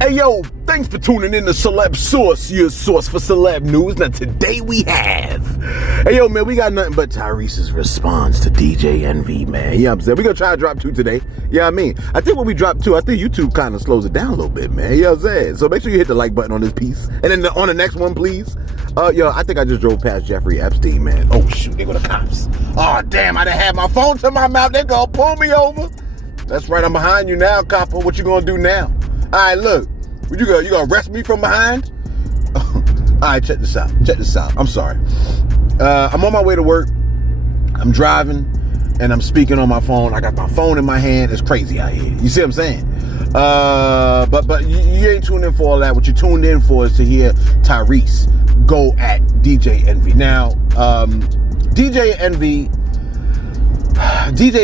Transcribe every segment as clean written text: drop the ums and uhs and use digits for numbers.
Hey yo, thanks for tuning in to Celeb Source, your source for celeb news. Now today we have, hey yo man, we got nothing but Tyrese's response to DJ Envy, man. You know what I'm saying? We're gonna try to drop 2 today. You know what I mean? I think when we drop 2, I think YouTube kind of slows it down a little bit, man. You know what I'm saying? So make sure you hit the like button on this piece. And then on the next one, please. Yo, I think I just drove past Jeffrey Epstein, man. Oh shoot, there go the cops. Oh damn, I done had my phone to my mouth. They gonna pull me over. That's right, I'm behind you now, copper. What you gonna do now? All right, look, you gonna arrest me from behind? All right, check this out. I'm sorry. I'm on my way to work. I'm driving, and I'm speaking on my phone. I got my phone in my hand. It's crazy out here. You see what I'm saying? But you ain't tuned in for all that. What you tuned in for is to hear Tyrese go at DJ Envy. Now, DJ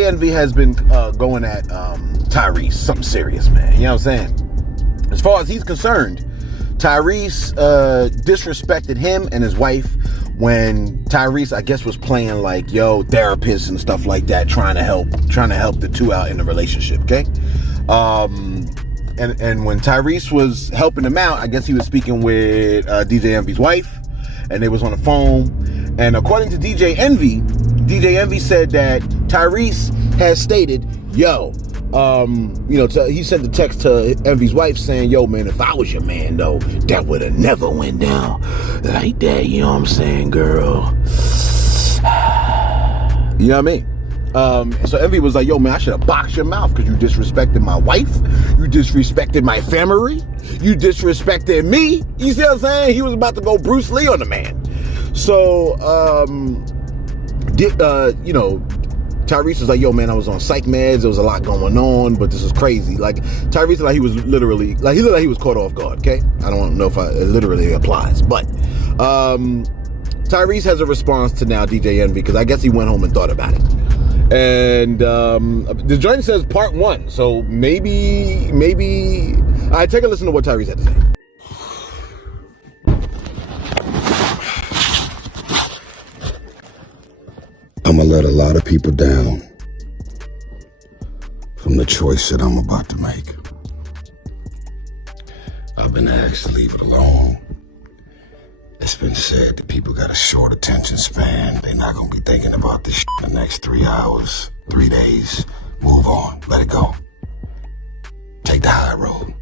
Envy has been going at Tyrese, something serious, man. You know what I'm saying? As far as he's concerned, Tyrese disrespected him and his wife when Tyrese, I guess, was playing like, therapist and stuff like that, trying to help the two out in the relationship, okay? And when Tyrese was helping him out, I guess he was speaking with DJ Envy's wife, and they was on the phone. And according to DJ Envy said that Tyrese has stated, he sent the text to Envy's wife saying, yo, man, if I was your man, though, that would have never went down like that. You know what I'm saying, girl? You know what I mean? So Envy was like, yo, man, I should have boxed your mouth because you disrespected my wife. You disrespected my family. You disrespected me. You see what I'm saying? He was about to go Bruce Lee on the man. So, Tyrese was like, yo, man, I was on psych meds. There was a lot going on, but this is crazy. Like, Tyrese, like, he was literally, like, he looked like he was caught off guard, okay? I don't know if it literally applies, but Tyrese has a response to now DJ Envy, because I guess he went home and thought about it. And the joint says part 1, so maybe, all right, take a listen to what Tyrese had to say. I'm gonna let a lot of people down from the choice that I'm about to make. I've been asked to leave it alone. It's been said that people got a short attention span. They're not gonna be thinking about this shit in the next 3 hours, 3 days. Move on, let it go. Take the high road.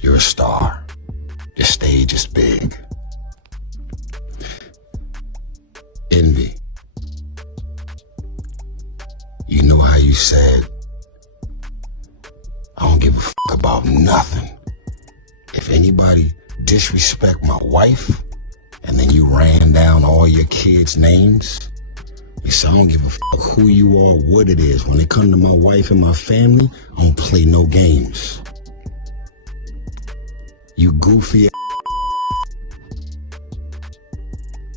You're a star. Your stage is big. Envy. You know how you said, I don't give a fuck about nothing. If anybody disrespect my wife, and then you ran down all your kids' names, you said, I don't give a fuck who you are, what it is. When it come to my wife and my family, I don't play no games. You goofy.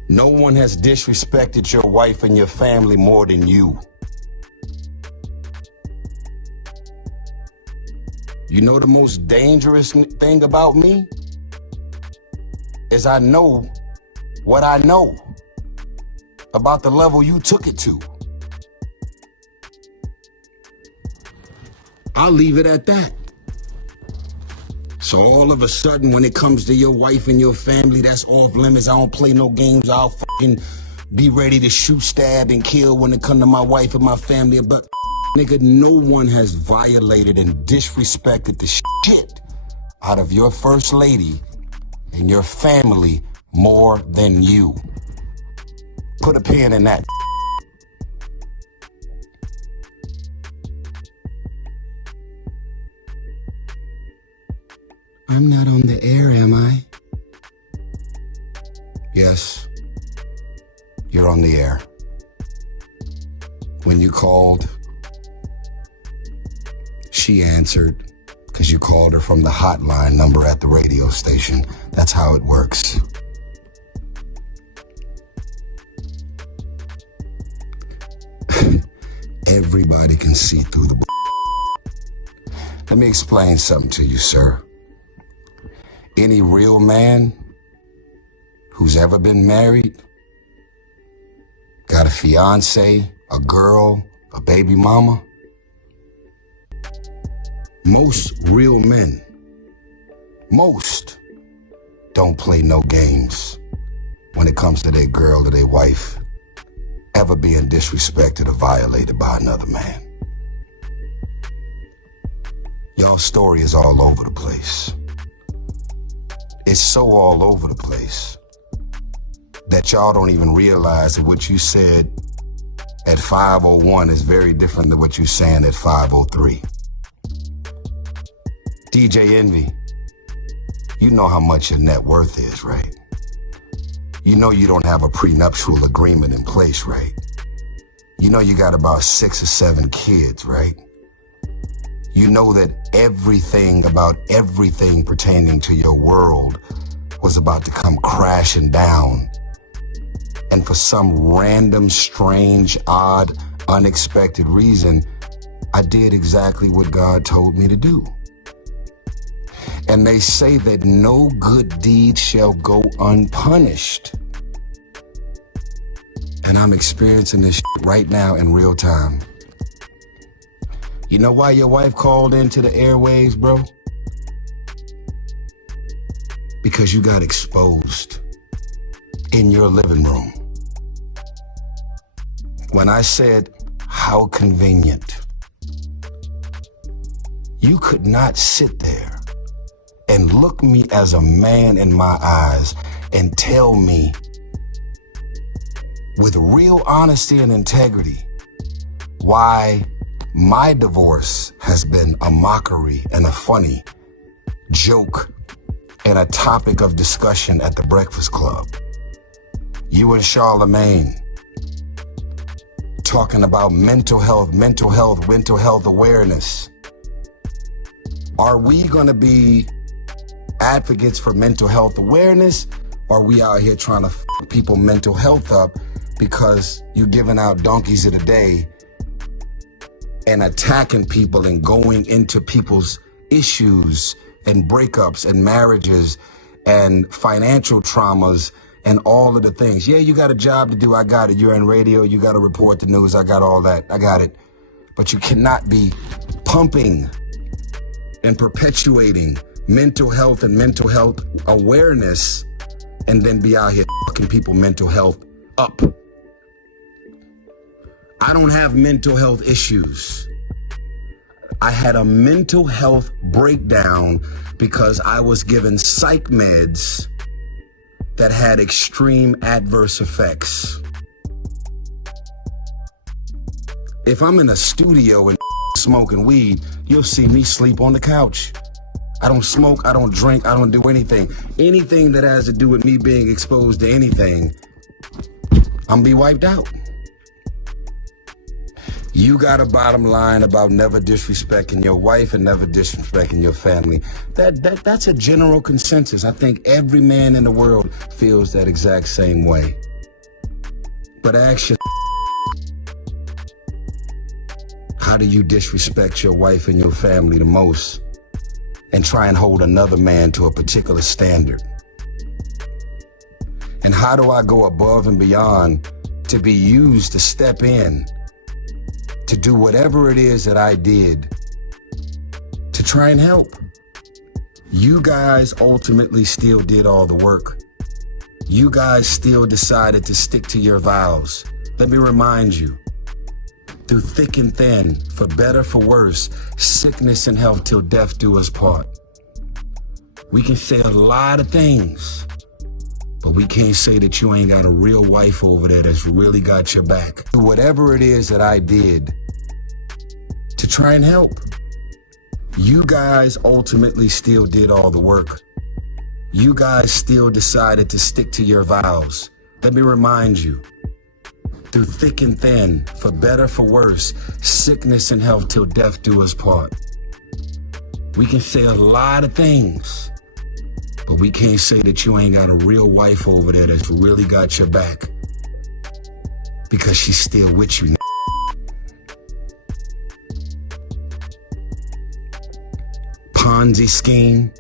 No one has disrespected your wife and your family more than you. You know the most dangerous thing about me? Is I know what I know about the level you took it to. I'll leave it at that. So all of a sudden, when it comes to your wife and your family, that's off limits. I don't play no games. I'll fucking be ready to shoot, stab, and kill when it comes to my wife and my family. But nigga, no one has violated and disrespected the shit out of your first lady and your family more than you. Put a pin in that. I'm not on the air, am I? Yes, you're on the air. When you called, she answered because you called her from the hotline number at the radio station. That's how it works. Everybody can see through the Let me explain something to you, sir. Any real man who's ever been married, got a fiance, a girl, a baby mama, Most real men, most don't play no games when it comes to their girl or their wife ever being disrespected or violated by another man. Y'all's story is all over the place. It's so all over the place that y'all don't even realize that what you said at 5:01 is very different than what you're saying at 5:03. DJ Envy, you know how much your net worth is, right? You know you don't have a prenuptial agreement in place, right? You know you got about 6 or 7 kids, right? You know that everything about everything pertaining to your world was about to come crashing down. And for some random, strange, odd, unexpected reason, I did exactly what God told me to do. And they say that no good deed shall go unpunished. And I'm experiencing this right now in real time. You know why your wife called into the airwaves, bro? Because you got exposed in your living room. When I said, how convenient, you could not sit there and look me as a man in my eyes and tell me with real honesty and integrity why my divorce has been a mockery and a funny joke and a topic of discussion at the Breakfast Club. You and Charlemagne talking about mental health awareness. Are we gonna be advocates for mental health awareness, or are we out here trying to f people mental health up because you're giving out donkeys of the day and attacking people and going into people's issues and breakups and marriages and financial traumas and all of the things? Yeah, you got a job to do. I got it. You're in radio. You got to report the news. I got all that. I got it. But you cannot be pumping and perpetuating mental health and mental health awareness and then be out here fucking people mental health up. I don't have mental health issues. I had a mental health breakdown because I was given psych meds that had extreme adverse effects. If I'm in a studio and smoking weed, you'll see me sleep on the couch. I don't smoke, I don't drink, I don't do anything. Anything that has to do with me being exposed to anything, I'm be wiped out. You got a bottom line about never disrespecting your wife and never disrespecting your family. That's a general consensus. I think every man in the world feels that exact same way. But ask your how do you disrespect your wife and your family the most and try and hold another man to a particular standard? And how do I go above and beyond to be used to step in to do whatever it is that I did to try and help? You guys ultimately still did all the work. You guys still decided to stick to your vows. Let me remind you, through thick and thin, for better, for worse, sickness and health till death do us part. We can say a lot of things, but we can't say that you ain't got a real wife over there that's really got your back. Whatever it is that I did to try and help, you guys ultimately still did all the work. You guys still decided to stick to your vows. Let me remind you, through thick and thin, for better, for worse, sickness and health till death do us part. We can say a lot of things, but we can't say that you ain't got a real wife over there that's really got your back, because she's still with you. Ponzi scheme,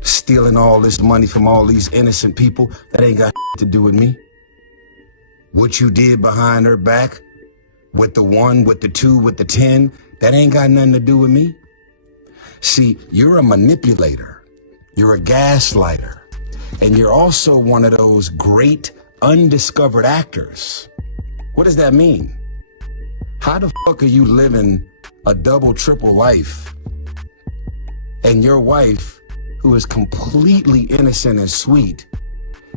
stealing all this money from all these innocent people, that ain't got to do with me. What you did behind her back, with the 1, with the 2, with the 10, that ain't got nothing to do with me. See, you're a manipulator. You're a gaslighter. And you're also one of those great undiscovered actors. What does that mean? How the fuck are you living a double, triple life and your wife, who is completely innocent and sweet,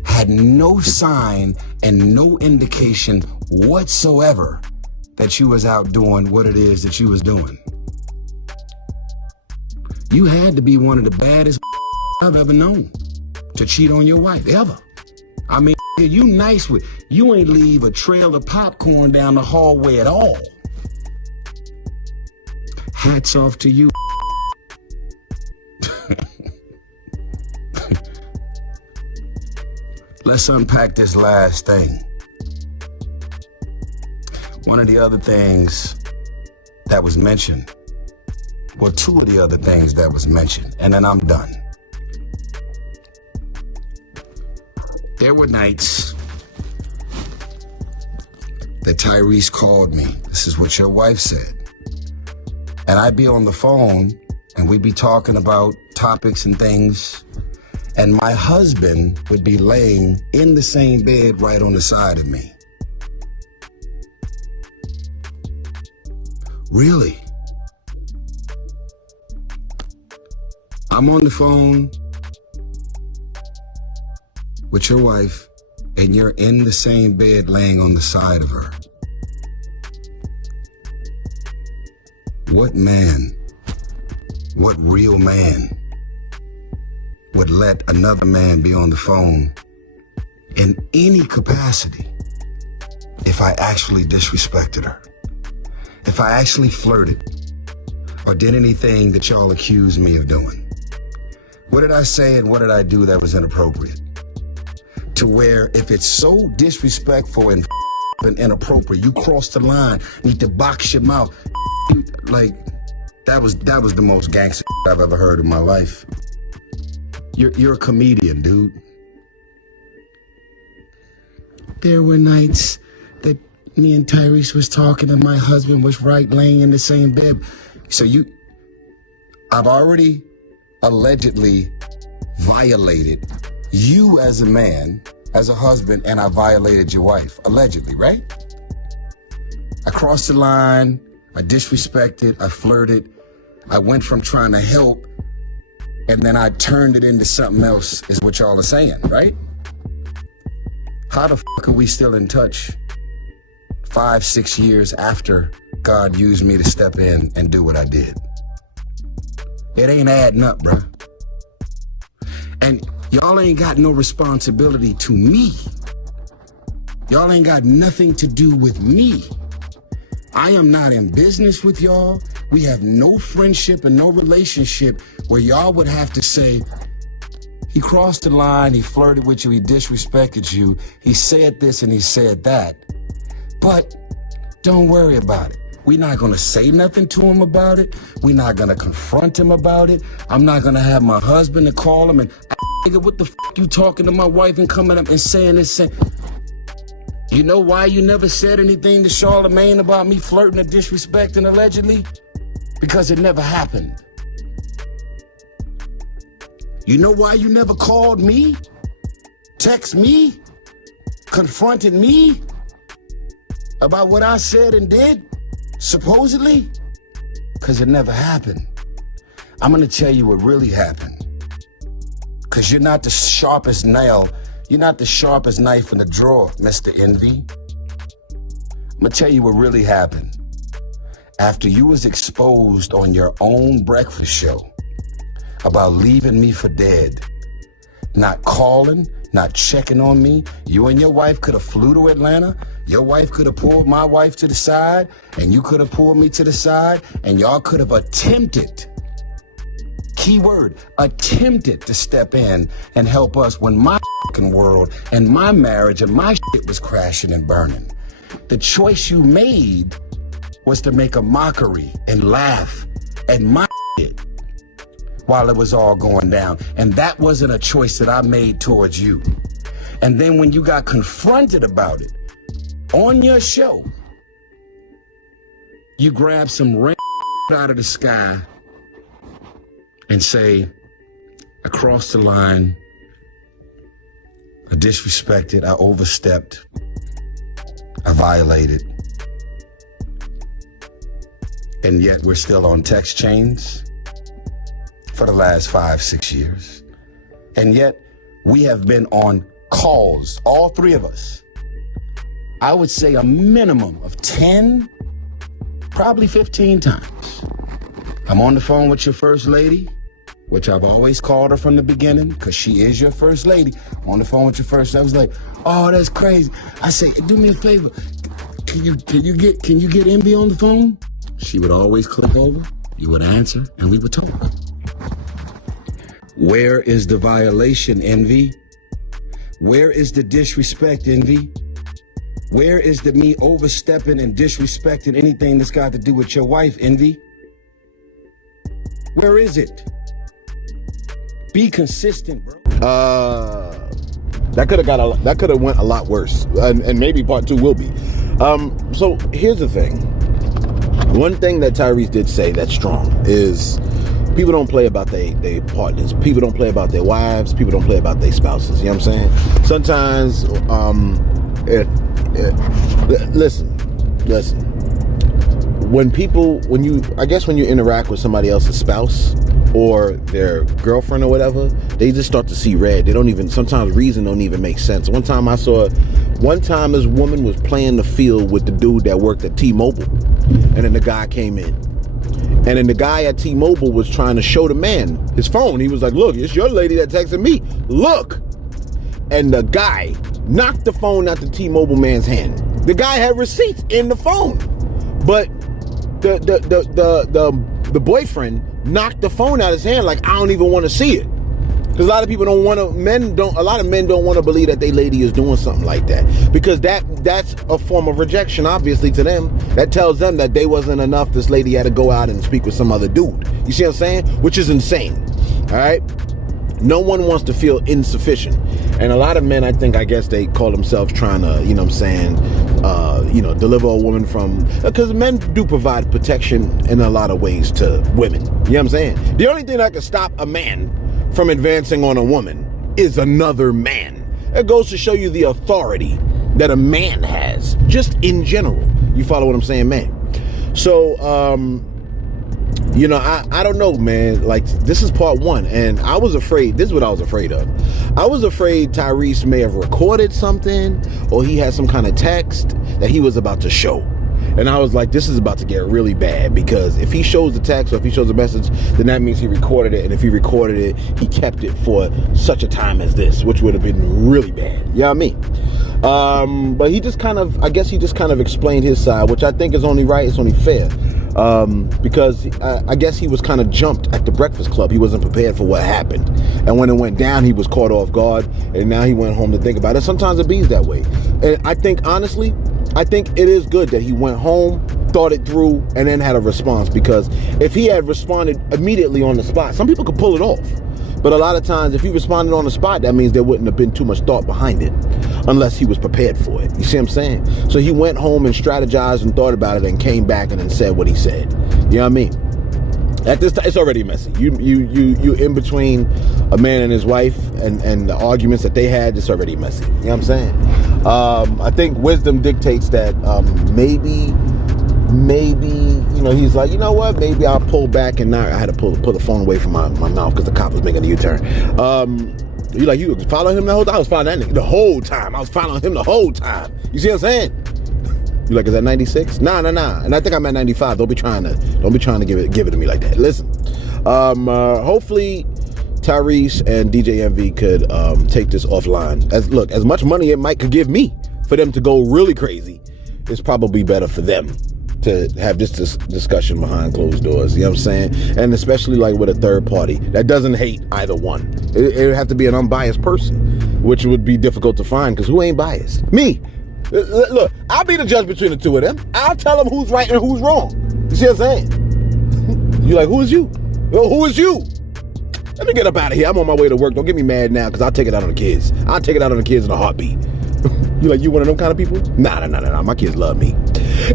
had no sign and no indication whatsoever that you was out doing what it is that you was doing? You had to be one of the baddest I've ever known to cheat on your wife, ever. I mean, you nice with, you ain't leave a trail of popcorn down the hallway at all. Hats off to you. Let's unpack this last thing. One of the other things that was mentioned, well, two of the other things that was mentioned, and then I'm done. There were nights that Tyrese called me. This is what your wife said. And I'd be on the phone and we'd be talking about topics and things. And my husband would be laying in the same bed right on the side of me. Really? I'm on the phone with your wife and you're in the same bed laying on the side of her. What man, what real man would let another man be on the phone in any capacity if I actually disrespected her, if I actually flirted or did anything that y'all accused me of doing? What did I say and what did I do that was inappropriate? To where if it's so disrespectful and inappropriate, you cross the line, need to box your mouth. Like, that was the most gangster I've ever heard in my life. You're a comedian, dude. There were nights that me and Tyrese was talking and my husband was right laying in the same bed. So I've already allegedly violated you as a man, as a husband, and I violated your wife, allegedly, right? I crossed the line, I disrespected, I flirted, I went from trying to help, and then I turned it into something else, is what y'all are saying, right? How the fuck are we still in touch 5-6 years after God used me to step in and do what I did? It ain't adding up, bruh. And y'all ain't got no responsibility to me. Y'all ain't got nothing to do with me. I am not in business with y'all. We have no friendship and no relationship where y'all would have to say, he crossed the line, he flirted with you, he disrespected you, he said this and he said that. But don't worry about it. We're not gonna say nothing to him about it. We're not gonna confront him about it. I'm not gonna have my husband to call him and, nigga, what the fuck you talking to my wife and coming up and saying this? You know why you never said anything to Charlamagne about me flirting or disrespecting allegedly? Because it never happened. You know why you never called me, text me, confronted me about what I said and did, supposedly? Because it never happened. I'm gonna tell you what really happened. Because you're not the sharpest nail, you're not the sharpest knife in the drawer, Mr. Envy. I'm gonna tell you what really happened. After you was exposed on your own breakfast show about leaving me for dead, not calling, not checking on me, you and your wife could have flew to Atlanta, your wife could have pulled my wife to the side, and you could have pulled me to the side, and y'all could have attempted, keyword, attempted to step in and help us when my fucking world and my marriage and my shit was crashing and burning. The choice you made was to make a mockery and laugh at my shit while it was all going down. And that wasn't a choice that I made towards you. And then when you got confronted about it on your show, you grabbed some rain out of the sky and say, I crossed the line, I disrespected, I overstepped, I violated, and yet we're still on text chains for the last 5-6 years. And yet we have been on calls, all three of us. I would say a minimum of 10, probably 15 times. I'm on the phone with your first lady, which I've always called her from the beginning, because she is your first lady. I'm on the phone with your first. I was like, oh, that's crazy. I say, do me a favor. Can you get Envy on the phone? She would always click over. You would answer, and we would talk. Where is the violation, Envy? Where is the disrespect, Envy? Where is the me overstepping and disrespecting anything that's got to do with your wife, Envy? Where is it? Be consistent, bro. That could have went a lot worse, and maybe part 2 will be. So here's the thing. One thing that Tyrese did say that's strong is people don't play about their partners. People don't play about their wives. People don't play about their spouses. You know what I'm saying? Sometimes, listen. When you interact with somebody else's spouse or their girlfriend or whatever, they just start to see red. Sometimes reason don't even make sense. One time this woman was playing the field with the dude that worked at T-Mobile, and then the guy came in. And then the guy at T-Mobile was trying to show the man his phone. He was like, look, it's your lady that texted me. Look. And the guy knocked the phone out the T-Mobile man's hand. The guy had receipts in the phone. But the boyfriend knocked the phone out of his hand like, I don't even want to see it. Because a lot of men don't want to believe that their lady is doing something like that. Because that's a form of rejection, obviously, to them. That tells them that they wasn't enough. This lady had to go out and speak with some other dude. You see what I'm saying? Which is insane. All right? No one wants to feel insufficient. And a lot of men, I guess they call themselves trying to, you know what I'm saying, deliver a woman from, because men do provide protection in a lot of ways to women. You know what I'm saying? The only thing that can stop a man from advancing on a woman is another man. It goes to show you the authority that a man has, just in general. You follow what I'm saying, man? So, I don't know, man. Like, this is part 1, and I was afraid. This is what I was afraid of. I was afraid Tyrese may have recorded something, or he had some kind of text that he was about to show. And I was like, this is about to get really bad, because if he shows the text or if he shows a message, then that means he recorded it. And if he recorded it, he kept it for such a time as this, which would have been really bad. You know what I mean? But he just kind of explained his side, which I think is only right. It's only fair. Because I guess he was kind of jumped at the Breakfast Club. He wasn't prepared for what happened. And when it went down, he was caught off guard. And now he went home to think about it. Sometimes it be that way. And I think, honestly, it is good that he went home, thought it through, and then had a response. Because if he had responded immediately on the spot, some people could pull it off. But a lot of times, if he responded on the spot, that means there wouldn't have been too much thought behind it, unless he was prepared for it. You see what I'm saying? So he went home and strategized and thought about it and came back and then said what he said. You know what I mean? At this time, it's already messy. You in between a man and his wife and the arguments that they had, it's already messy. You know what I'm saying? I think wisdom dictates that maybe, he's like, you know what? Maybe I'll pull back, and now I had to pull the phone away from my mouth because the cop was making a U-turn. You was following him the whole time? I was following that nigga the whole time. I was following him the whole time. You see what I'm saying? You like, is that 96? Nah. And I think I'm at 95. Don't be trying to give it to me like that. Listen, hopefully Tyrese and DJ Envy could take this offline. As much money it could give me for them to go really crazy, it's probably better for them to have this discussion behind closed doors. You know what I'm saying? And especially like with a third party that doesn't hate either one. It would have to be an unbiased person, which would be difficult to find, because who ain't biased? Me. Look, I'll be the judge between the two of them. I'll tell them who's right and who's wrong. You see what I'm saying? You like, who is you? Well, who is you? Let me get up out of here. I'm on my way to work. Don't get me mad now, because I'll take it out on the kids. I'll take it out on the kids in a heartbeat. You one of them kind of people? Nah. My kids love me.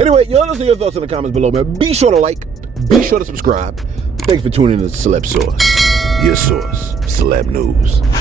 Anyway, let us know your thoughts in the comments below, man. Be sure to like. Be sure to subscribe. Thanks for tuning in to Celeb Sauce. your source, Celeb News.